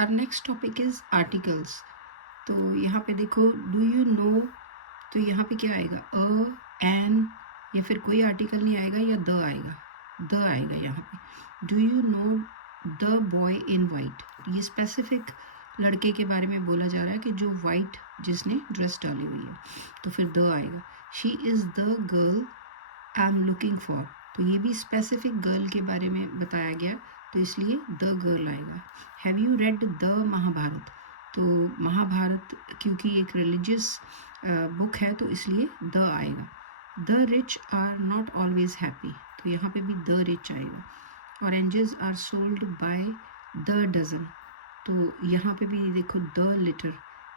Our next topic is articles. तो यहाँ पे देखो, डू यू नो, तो यहाँ पे क्या आएगा, एन, या फिर कोई आर्टिकल नहीं आएगा, या द आएगा, द आएगा यहाँ पे। Do you know the boy in white, ये स्पेसिफिक लड़के के बारे में बोला जा रहा है कि जो वाइट, जिसने ड्रेस डाली हुई है, तो फिर द आएगा। She is the girl I am looking for, तो ये भी स्पेसिफिक गर्ल के बारे में बताया गया, तो इसलिए द गर्ल आएगा। Have you read the Mahabharata, तो महाभारत क्योंकि एक रिलीजियस बुक है, तो इसलिए द आएगा। The rich are not always happy, तो यहाँ पे भी द रिच आएगा। Oranges are sold by the dozen, तो यहाँ पे भी देखो द लिटर,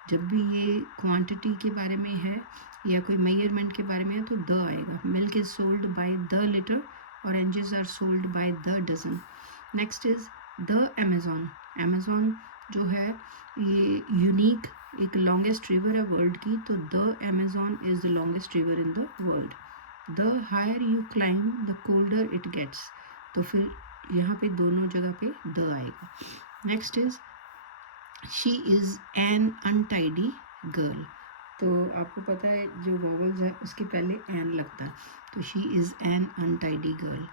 जब भी ये क्वांटिटी के बारे में है या कोई मेजरमेंट के बारे में है तो द आएगा। Milk is sold by the litre, oranges are sold by the dozen. Next is the Amazon. Amazon जो है ये यूनिक एक लॉन्गेस्ट रिवर है वर्ल्ड की, तो the Amazon is the longest river in the world. The higher you climb the colder it gets, तो फिर यहाँ पे दोनों जगह पे द आएगा। Next is she is an untidy girl, तो आपको पता है जो वॉवल्स है उसके पहले एन लगता है, तो she is an untidy girl.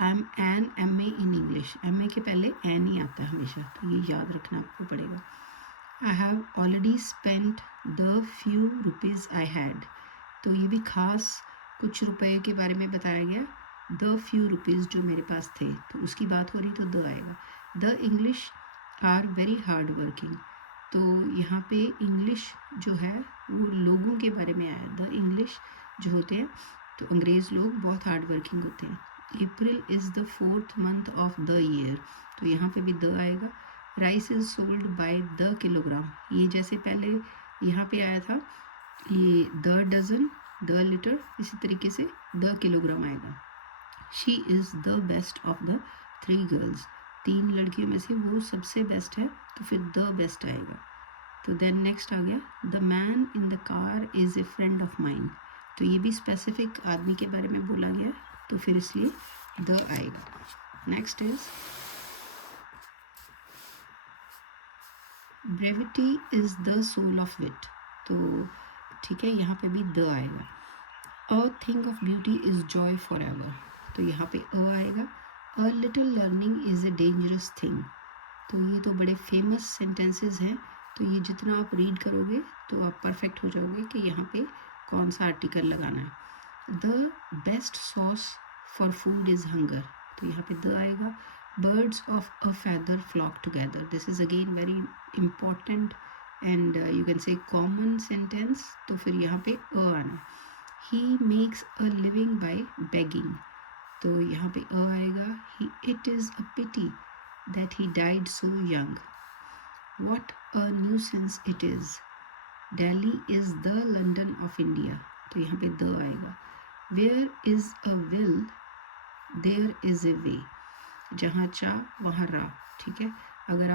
I am an M A in English, M A के पहले एन ही आता है हमेशा, तो ये याद रखना आपको पड़ेगा। I have already spent the few rupees I had, तो ये भी खास कुछ रुपए के बारे में बताया गया। द फ्यू रुपीज़ जो मेरे पास थे, तो उसकी बात हो रही, तो द आएगा। The English are very hard working, तो यहाँ पे इंग्लिश जो है वो लोगों के बारे में आया। द इंग्लिश जो होते हैं, तो अंग्रेज़ लोग बहुत हार्ड वर्किंग होते हैं। April is the 4th month of the year, तो यहाँ पे भी द आएगा। Rice is sold by the kilogram, ये जैसे पहले यहाँ पे आया था ये द डज़न, द लिटर, इसी तरीके से द किलोग्राम आएगा। She is the best of the 3 girls, 3 लड़कियों में से वो सबसे बेस्ट है, तो फिर द बेस्ट आएगा। तो देन नेक्स्ट आ गया, the man in the car is a friend of mine, तो ये भी स्पेसिफिक आदमी के बारे में बोला गया, तो फिर इसलिए द आएगा। Next is brevity is the soul of wit, तो ठीक है, यहाँ पे भी द आएगा। A thing of beauty is joy for ever, तो यहाँ पे अ आएगा। A little learning is a dangerous thing, तो ये तो बड़े फेमस सेंटेंसेस हैं, तो ये जितना आप रीड करोगे तो आप परफेक्ट हो जाओगे कि यहाँ पे कौन सा आर्टिकल लगाना है। The best sauce for food is hunger, तो यहाँ पे द आएगा। Birds of a feather flock together, this is again very important and you can say common sentence, तो फिर यहाँ पे अ आना। He makes a living by begging, तो यहाँ पे अ आएगा। He it is a pity that he died so young. What a nuisance it is. Delhi is the London of India, तो यहाँ पे द आएगा। Where is a will, there is a way. जहाँ चाह वहाँ राह, ठीक है। अगर आप